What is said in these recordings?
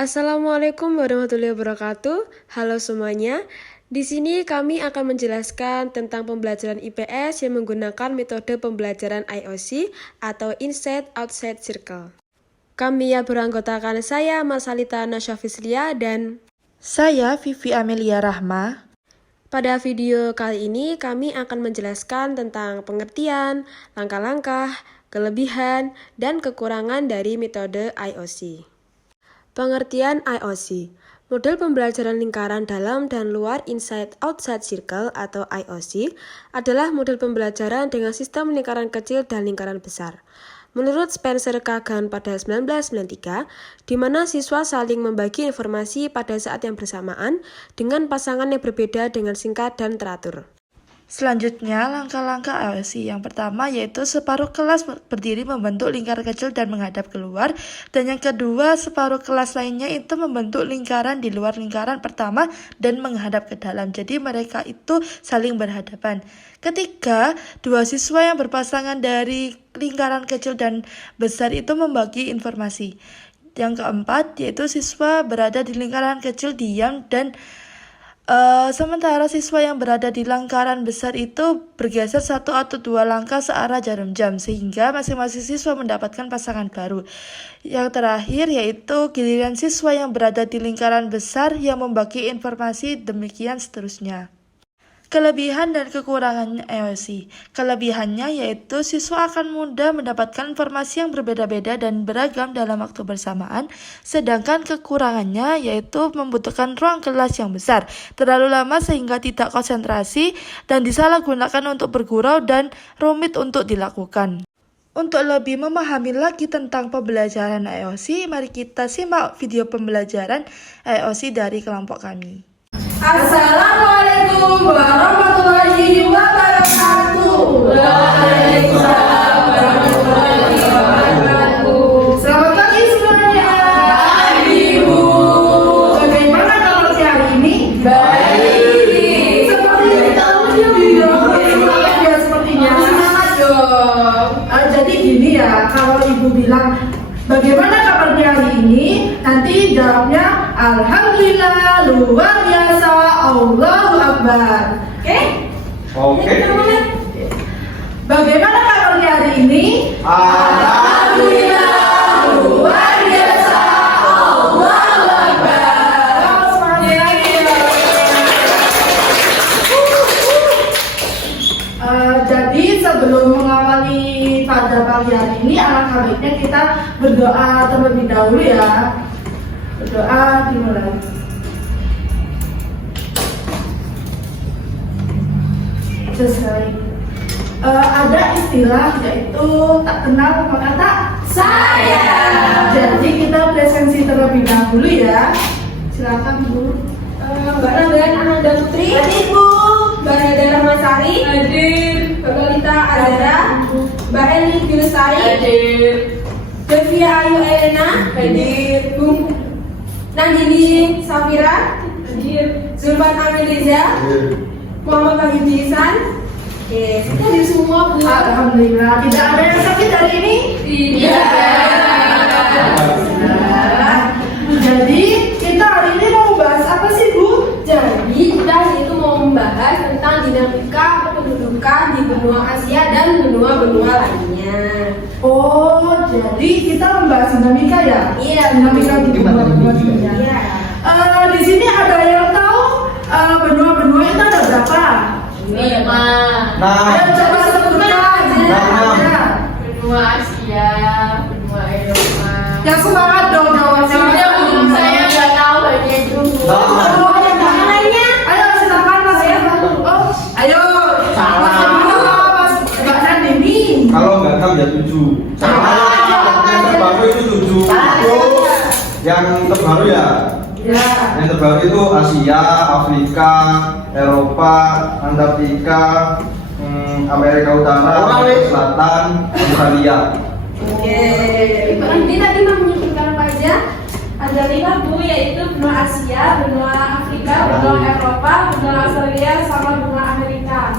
Assalamualaikum warahmatullahi wabarakatuh. Halo semuanya. Di sini kami akan menjelaskan tentang pembelajaran IPS yang menggunakan metode pembelajaran IOC atau Inside Outside Circle. Kami yang beranggotakan saya Marsalita Nasyafislia dan saya Vivi Amelia Rahma. Pada video kali ini kami akan menjelaskan tentang pengertian, langkah-langkah, kelebihan, dan kekurangan dari metode IOC. Pengertian IOC, model pembelajaran lingkaran dalam dan luar Inside Outside Circle atau IOC adalah model pembelajaran dengan sistem lingkaran kecil dan lingkaran besar. Menurut Spencer Kagan pada 1993, di mana siswa saling membagi informasi pada saat yang bersamaan dengan pasangan yang berbeda dengan singkat dan teratur. Selanjutnya, langkah-langkah IOC. Yang pertama yaitu separuh kelas berdiri membentuk lingkaran kecil dan menghadap keluar. Dan yang kedua, separuh kelas lainnya itu membentuk lingkaran di luar lingkaran pertama dan menghadap ke dalam. Jadi mereka itu saling berhadapan. Ketiga, dua siswa yang berpasangan dari lingkaran kecil dan besar itu membagi informasi. Yang keempat, yaitu siswa berada di lingkaran kecil diam dan sementara siswa yang berada di lingkaran besar itu bergeser satu atau dua langkah searah jarum jam sehingga masing-masing siswa mendapatkan pasangan baru. Yang terakhir yaitu giliran siswa yang berada di lingkaran besar yang membagi informasi, demikian seterusnya. Kelebihan dan kekurangan IOC. Kelebihannya yaitu siswa akan mudah mendapatkan informasi yang berbeda-beda dan beragam dalam waktu bersamaan, sedangkan kekurangannya yaitu membutuhkan ruang kelas yang besar, terlalu lama sehingga tidak konsentrasi dan disalahgunakan untuk bergurau dan rumit untuk dilakukan. Untuk lebih memahami lagi tentang pembelajaran IOC, mari kita simak video pembelajaran IOC dari kelompok kami. Assalamualaikum warahmatullahi wabarakatuh. Waalaikumsalam warahmatullahi wabarakatuh. Selamat pagi semuanya. Pagi Bu. Bagaimana kabar hari ini? Baik. Seperti tahunnya ya sepertinya. Semangat dong. Jadi gini ya, kalau Ibu bilang bagaimana kabarnya hari ini, nanti jawabnya alhamdulillah, luar biasa, Allahu Akbar. Oke? Bagaimana kabarnya hari ini? Alhamdulillah, luar biasa, Allahu Akbar. Jadi sebelum mengawali pada pagi hari ini, alangkah baiknya kita berdoa terlebih dahulu ya. Berdoa dimulai. Ada istilah yaitu tak kenal maka tak sayang. Jadi kita presensi terlebih dahulu ya. Silakan Bu. Mbak Ramdan Ananda Putri. Hadir Bu. Mbak Nada Rahmasari. Hadir. Mbak Lolita Azara. Mbak Eli Filusari. Hadir. Devia Ayu Elena. Hadir. Bu Nandini Safira. Hadir. Zulfan Amiriza. Muhammad Wahyudi Ihsan. Oke, kita hadir semua Bu. Alhamdulillah. Tidak ada yang sakit hari ini? Tidak. Jadi kita hari ini mau bahas apa sih Bu? Jadi kita hari itu mau membahas tentang dinamika kependudukan di benua Asia dan benua-benua lainnya. Oh, jadi kita membahas dinamika ya? Iya, Dinamika di benua-benua dunia. Iya. Di sini ada yang tahu benua-benua itu ada berapa? 5. Ayo coba sebutkan. Ada. Benua Asia, benua Eropa. Yang semangat dong jawabnya. Saya nggak tahu hanya itu. Oh, yang lainnya? Ayo silakan Mas ya. Oh, ayo. Mas Mbak Nandini. Kalau nggak tahu ya 7. Yang terbaru itu 7. Yang terbaru ya. Ya. Yang terbaru itu Asia, Afrika, Eropa, Antartika, Amerika Utara, Amerika Selatan, Australia. Oke. Ini tadi mau menyebutkan apa aja? Ada 5 Bu, yaitu benua Asia, benua Afrika, benua Eropa, benua Australia, sama benua Amerika.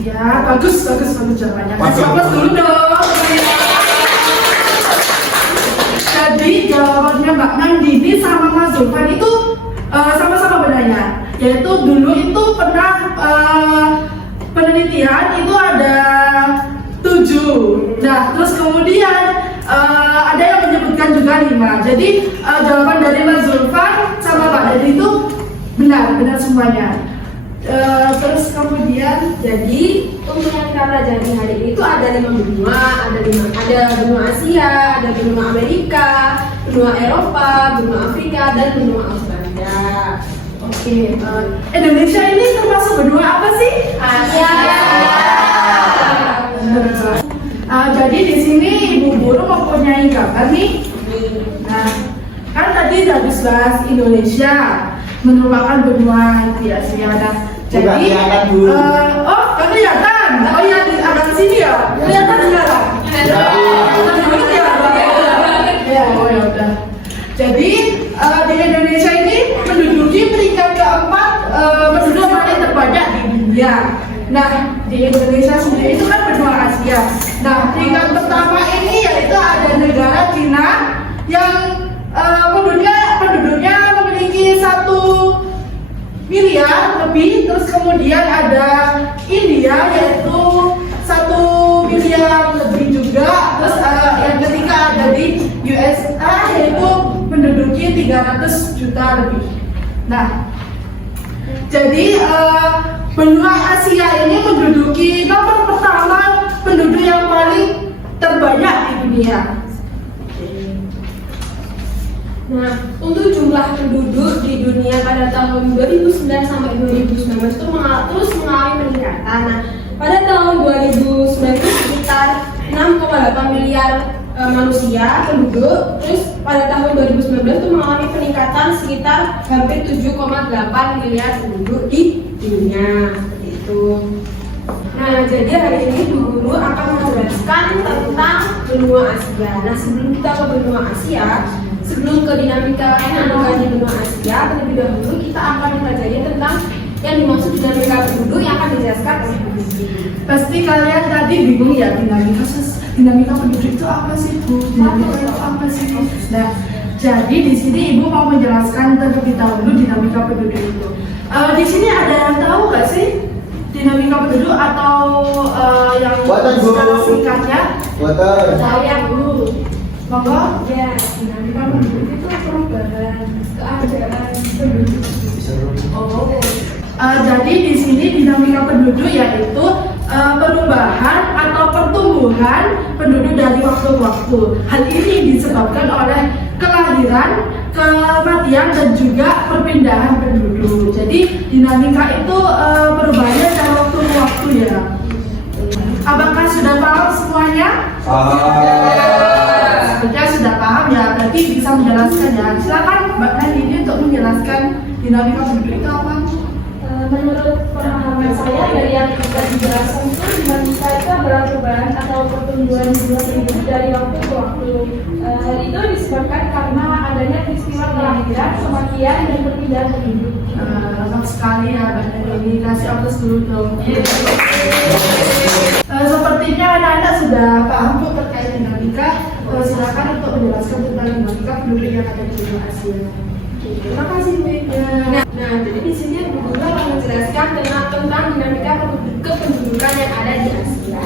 Ya, bagus jawabannya. Bagus. Bagus dulu dong. Jadi jawabannya Mbak Nandini sama Zulfan itu sama-sama benarnya, yaitu dulu itu pernah penelitian itu ada 7. Nah, terus kemudian ada yang menyebutkan juga 5. Jadi jawaban dari Mas Zulfan sama Pak Dadi itu benar semuanya. Terus kemudian Jadi untuk yang kita pelajari hari ini itu ada 5 benua, ada benua Asia, ada benua Amerika, benua Eropa, benua Afrika, dan benua Australia. oke, Indonesia ini termasuk benua apa sih? Asia. Jadi di sini Ibu Guru mempunyai gambar nih. Nah, kan tadi udah bahas Indonesia merupakan benua di Asia. Nah, jadi kelihatan, Bu. oh nggak kelihatan. Oh iya, di agak sini ya. Kelihatan sekarang. Ya, oh ya udah. Jadi di Indonesia ini menduduki peringkat keempat penduduk paling terbanyak di dunia. Nah, di Indonesia sendiri itu kan benua Asia. Nah, peringkat pertama ini yaitu ada negara Cina yang penduduknya memiliki 1 miliar lebih. Terus kemudian ada India yaitu 1 miliar lebih juga. Terus yang ketiga ada di USA yaitu menduduki 300 juta lebih. Nah, jadi benua Asia ini menduduki nomor pertama penduduk yang paling terbanyak di dunia. Nah, untuk jumlah penduduk di dunia pada tahun 2009 sampai 2019 itu terus mengalami peningkatan. Nah, pada tahun 2009 itu sekitar 6,8 miliar manusia penduduk. Terus pada tahun 2019 itu mengalami peningkatan sekitar hampir 7,8 miliar penduduk di dunia. Seperti itu. Nah, jadi hari ini Bu Guru akan menjelaskan tentang benua Asia. Nah, sebelum kita ke benua Asia, sebelum ke dinamika penduduk di benua Asia, terlebih dahulu kita akan mempelajari tentang yang dimaksud dinamika penduduk yang akan dijelaskan oleh Bu Guru. Pasti kalian tadi bingung ya, dinamika penduduk itu apa sih, Bu? Dinamika itu apa sih? Nah, jadi di sini Ibu mau menjelaskan terlebih dahulu dinamika penduduk itu. Di sini ada yang tahu nggak sih dinamika penduduk atau yang Buatan, Bu. secara singkatnya? Water. Saya Bu. Monggo. Ya, dinamika penduduk itu perubahan keadaan penduduk. Oh. Jadi di sini dinamika penduduk yaitu perubahan atau pertumbuhan penduduk dari waktu ke waktu. Hal ini disebabkan oleh kelahiran, kematian, dan juga perpindahan penduduk. Jadi dinamika itu perubahannya secara waktu ke waktu ya. Apakah sudah paham semuanya? Sebenarnya sudah paham ya, berarti bisa menjelaskan ya. Silakan Mbak Nani ini untuk menjelaskan dinamika penduduk itu apa? Menurut pemahaman saya dari yang kita dijelaskan itu dinamika itu adalah perubahan atau pertumbuhan jumlah penduduk dari waktu ke waktu. Hal itu disebabkan karena adanya peristiwa kelahiran, kematian, dan perpindahan penduduk. Lengkap sekali ya Mbak Nani ini, kasih aplaus dulu dong. Sepertinya anak-anak sudah paham Bu terkait dinamika. Silakan untuk menjelaskan tentang dinamika penduduk yang ada di benua Asia. Terima kasih Bu. Nah, jadi di sini Bu Guru akan menjelaskan tentang dinamika kependudukan yang ada di Asia.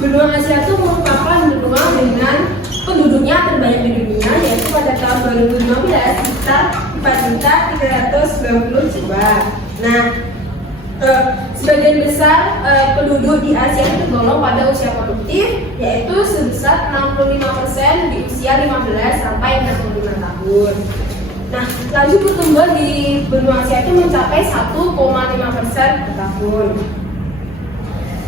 Benua Asia itu merupakan benua dengan penduduknya terbanyak di dunia, yaitu pada tahun 2015 sekitar 4.390 jiwa. Nah, sebagian besar penduduk di Asia itu tergolong pada usia produktif, yaitu sebesar 65% di usia 15 sampai 65 tahun. Nah, laju pertumbuhan di benua Asia itu mencapai 1,5% per tahun.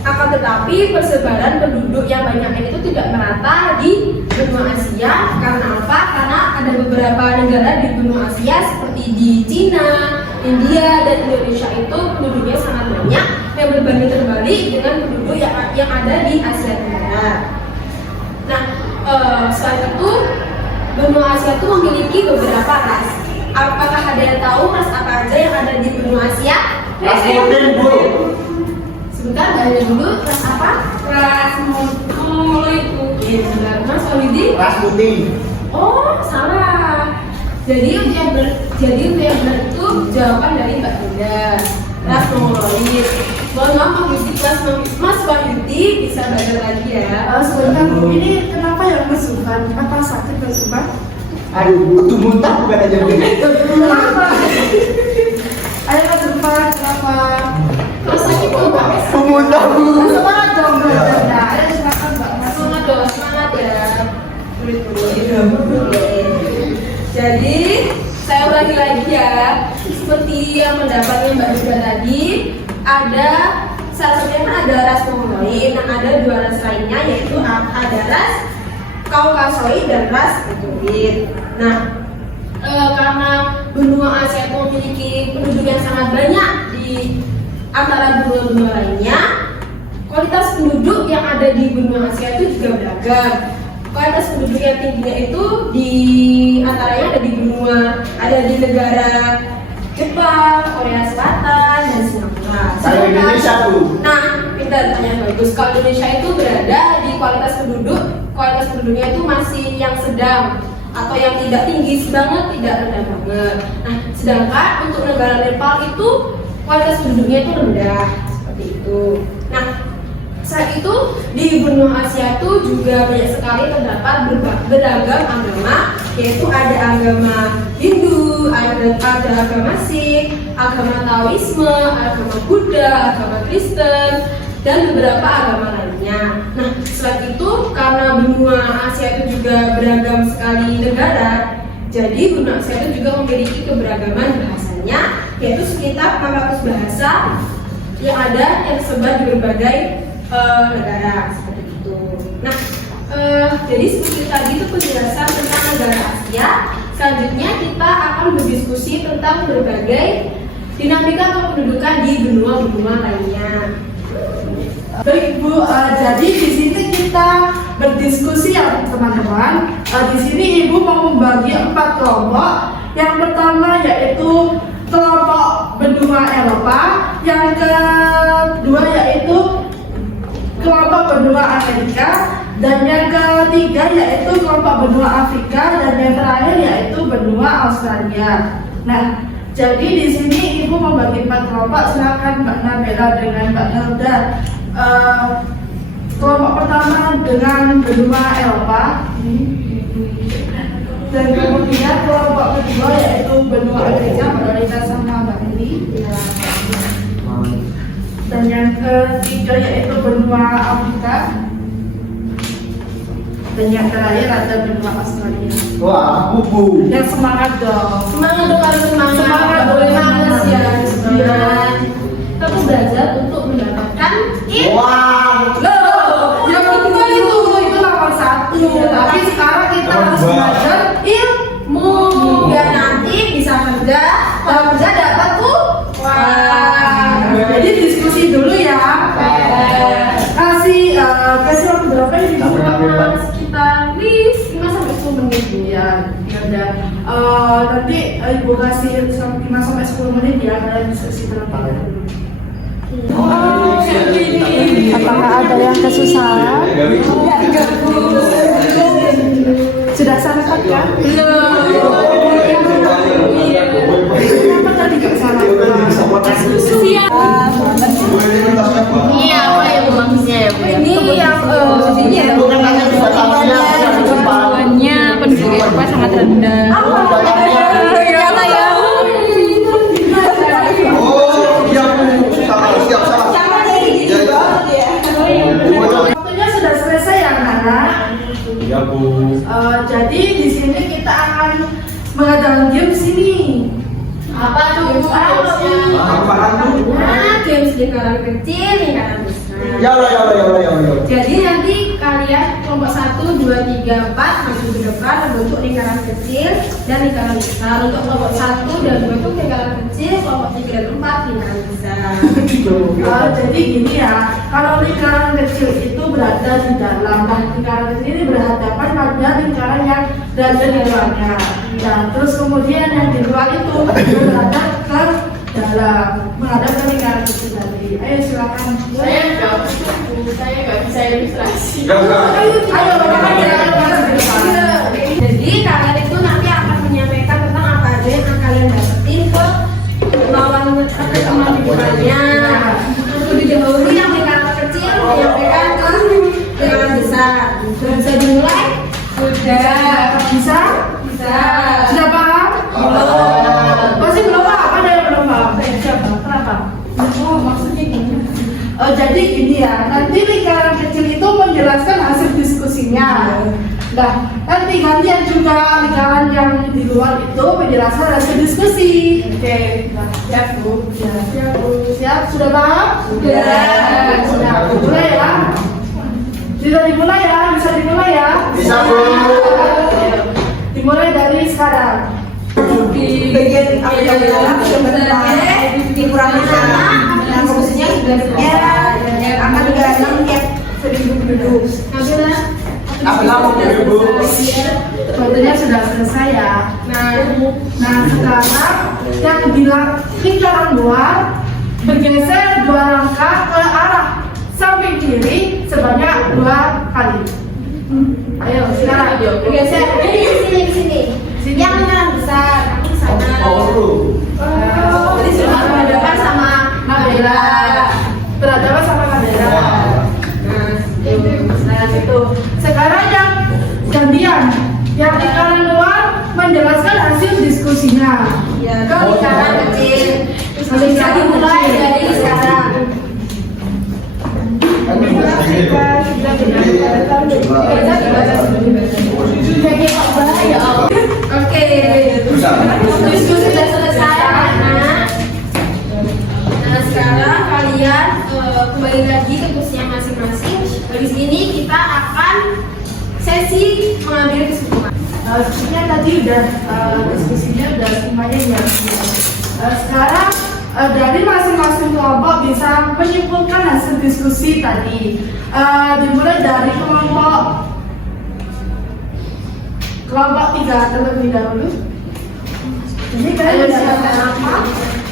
Akan tetapi persebaran penduduk yang banyak ini itu tidak merata di benua Asia. Karena apa? Karena ada beberapa negara di benua Asia seperti di Cina, India, dan Indonesia itu penduduknya sangat banyak yang berbanding terbalik dengan penduduk yang ada di Asia Tenggara. Nah, selain itu benua Asia itu memiliki beberapa ras. Apakah ada yang tahu ras apa aja yang ada di benua Asia? Ras putih, Bu. Sebentar, ada dulu ras apa? Ras kulit putih. Benar, Mas Solidi? Ras putih. Oh, salah. Jadi untuk yang benar itu jawaban dari Mbak Bunda. Ras mongoloid. Mohon maaf Mas Wahyudi bisa belajar lagi ya. Sebentar Bu, ini kenapa yang kesukaan? Apa sakit kesukaan? Aduh, itu muntah bukan aja begini. Kenapa? Ayo kesukaan, kenapa? Masa itu Mbak? Muntah bu. Semangat dong belajarnya. Ayo silakan Mbak Mas. Semangat dong, semangat ya. Jadi saya ulangi lagi ya. Seperti yang pendapatnya Mbak Bunda tadi, ada salah satunya kan ada ras mongoloid. Nah, ada dua ras lainnya yaitu ada ras Kaukasoid dan ras Mongoloid. Nah, karena benua Asia itu memiliki penduduk yang sangat banyak di antara benua-benua lainnya, kualitas penduduk yang ada di benua Asia itu juga beragam. Kualitas penduduk yang tingginya itu di antaranya ada di negara Jepang, Korea Selatan, dan Singapura. Saya Indonesia tuh. Nah, pintar, tanya bagus. Kalau Indonesia itu berada di kualitas penduduknya itu masih yang sedang atau yang tidak tinggi banget, tidak rendah banget. Nah, sedangkan untuk negara Nepal itu kualitas penduduknya itu rendah, seperti itu. Nah, saat itu di benua Asia itu juga banyak sekali terdapat beragam agama, yaitu ada agama Hindu, ada agama Sikh, agama Taoisme, agama Buddha, agama Kristen, dan beberapa agama lainnya. Nah, selain itu karena benua Asia itu juga beragam sekali negara, jadi benua Asia itu juga memiliki keberagaman bahasanya, yaitu sekitar 400 bahasa yang tersebar di berbagai negara seperti itu. Nah, jadi seperti tadi itu penjelasan tentang negara Asia. Selanjutnya kita akan berdiskusi tentang berbagai dinamika atau pendudukan di benua-benua lainnya. Baik Bu, jadi di sini kita berdiskusi ya teman-teman. Di sini Ibu mau membagi 4 kelompok. Yang pertama yaitu kelompok benua Eropa, yang kedua yaitu kelompok benua Amerika, dan yang ketiga yaitu kelompok benua Afrika, dan yang terakhir yaitu benua Australia. Nah, jadi di sini Ibu membagi 4 kelompok. Silakan Mbak Nabila dengan Mbak Nelda. Kelompok pertama dengan benua Eropa, dan kemudian kelompok kedua yaitu benua Amerika, Mbak Rita sama Mbak Eli. Dan yang ketiga yaitu benua Afrika, dan yang terakhir ada benua Australia. Wah, bu. Yang semangat dong. Semangat dong, harus semangat. Semangat, boleh semangat. males ya. Semangat. Kita tuh belajar untuk mendapatkan Wah. Loh, yang kedua itu nomor 1. Tapi sekarang kita harus belajar ilmu. biar nanti bisa kerja. Kalau kerja dapat tuh. Wah. Jadi diskusi dulu ya. Kasih waktu berapa ini? Sekitar 5-10 menit. Ya udah. Nanti Ibu kasih 5-10 menit ya, kalian diskusi berapa dulu. Apakah ada yang kesusahan? Sudah sarapan kan? Kenapa tadi nggak sarapan? Ini apa ya Bu maksudnya ya Bu? Ini yang ini ya. Pengetahuannya penduduk Eropa sangat rendah. Waktunya sudah selesai ya anak-anak. Iya bu. Jadi di sini kita akan mengadakan game sini. Apa tuh? Apaan tuh? Nah, games lingkaran kecil, lingkaran besar. Ya Allah. Jadi nanti kalian kelompok 1, 2, 3, 4 maju ke depan membentuk lingkaran kecil dan lingkaran besar. Untuk kelompok 1 dan 2 itu lingkaran kecil, kelompok 3 dan 4 lingkaran besar. Jadi gini ya, kalau lingkaran kecil itu berada di dalam, nah lingkaran kecil ini berhadapan pada lingkaran yang berada di luarnya. Nah, terus kemudian yang di luar itu berhadap ke dalam, menghadap ke lingkaran kecil tadi. Ayo silakan. Saya nggak bisa ilustrasi. Ayo, Jadi kalian itu nanti akan menyampaikan tentang jadi gini ya, nanti lingkaran kecil itu menjelaskan hasil diskusinya. Nah, nanti gantian juga lingkaran yang di luar itu menjelaskan hasil diskusi. Oke, nah, siap Bu. Siap Bu. Siap, sudah paham? Sudah. Mulai ya. Bisa dimulai ya, bisa dimulai ya. Bisa Bu. Dimulai dari sekarang. Di bagian awal sebenarnya dikurangi nah posisinya sudah selesai akan digantung tiap 1000 penduduk. Waktunya sudah selesai ya. Nah sekarang yang bilang lingkaran luar bergeser 2 langkah ke arah samping kiri sebanyak 2 kali. Ayo sekarang. Bergeser di sini. Yang lingkaran besar nanti ke sana. Jadi sudah berhadapan sama kamera. Berhadapan sama kamera. Nah itu. Sekarang yang gantian. Yang lingkaran luar menjelaskan hasil diskusinya. Ya, ke lingkaran kecil. Bisa dimulai dari sekarang. Oke, diskusi sudah selesai anak. Nah sekarang kalian kembali lagi ke kursinya masing-masing. Di sini kita akan sesi mengambil kesimpulan. Sebenarnya tadi udah diskusinya udah semuanya ya. Sekarang dari masing-masing kelompok bisa menyimpulkan hasil diskusi tadi. Dimulai dari kelompok 3 terlebih dahulu. Ini kalian mendapatkan apa?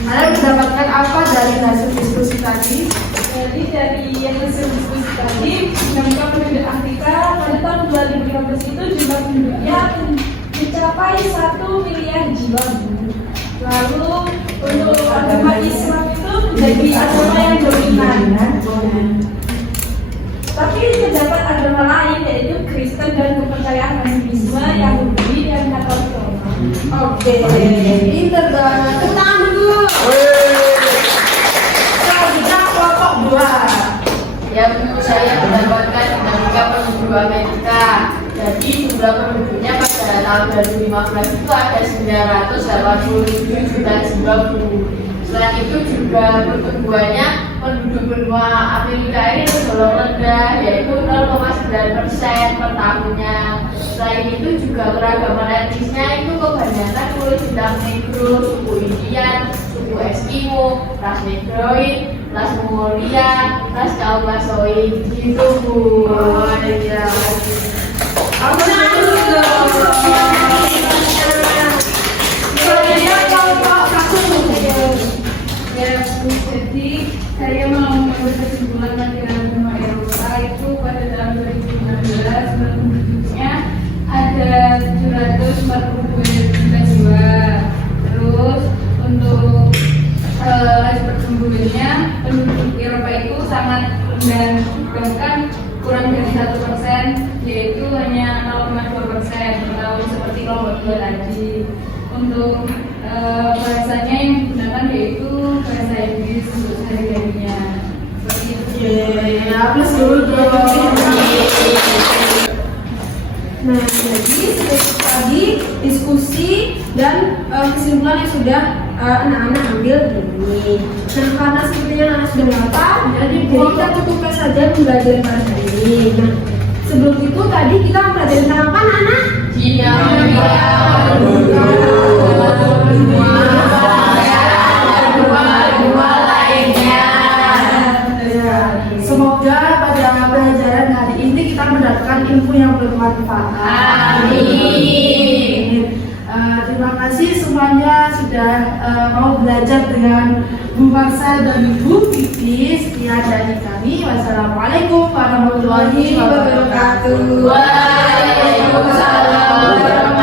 Kalian mendapatkan apa dari hasil diskusi tadi? Jadi dari yang hasil diskusi tadi, dinamika penduduk Afrika pada tahun 2015 itu jumlah penduduknya mencapai 1 miliar jiwa. Lalu untuk agama Islam itu menjadi agama yang dominan. Tapi terdapat agama lain yaitu Kristen dan kepercayaan Hinduisme, Yahudi dan Katolik Roma. Oke, pinter banget. Tepuk tangan dulu. Selanjutnya kelompok 2. Ya, menurut saya mendapatkan dinamika penduduk Amerika. Jadi jumlah penduduknya pada tahun 2015 itu ada 987 juta jiwa. Selain itu juga pertumbuhannya penduduk benua Amerika ini tergolong rendah, yaitu 0,9% per tahunnya. Selain itu juga keragaman etnisnya itu kebanyakan kulit hitam negro, suku Indian, suku Eskimo, ras Negroid, ras Mongolia, ras Kaukasoid gitu Bu. Oh iya. Selanjutnya kelompok 1. Ya, jadi saya mau mengambil kesimpulan latihan benua Eropa itu pada tahun 2016 penduduknya ada 742 juta jiwa. Terus untuk laju pertumbuhannya penduduk Eropa itu sangat rendah, bahkan kurang dari 1%, yaitu hanya 0,2%. Atau seperti kelompok 2 tadi. Untuk bahasanya yang digunakan yaitu bahasa Inggris untuk sehari-harinya. Seperti itu. Plus dulu dong. Nah, jadi seperti tadi diskusi dan kesimpulan yang sudah anak-anak ambil ini. Nah, karena sepertinya anak sudah hafal, jadi kita cukupkan saja pembelajaran pada hari ini. Nah, sebelum itu tadi kita mempelajari tentang apa, anak? Semoga pada pelajaran hari ini kita mendapatkan ilmu yang bermanfaat. Amin. Terima kasih semuanya sudah mau belajar dengan Bu Marsha dan Bu Titis. Sekian dari kami. Wassalamualaikum warahmatullahi wabarakatuh. Waalaikumsalam.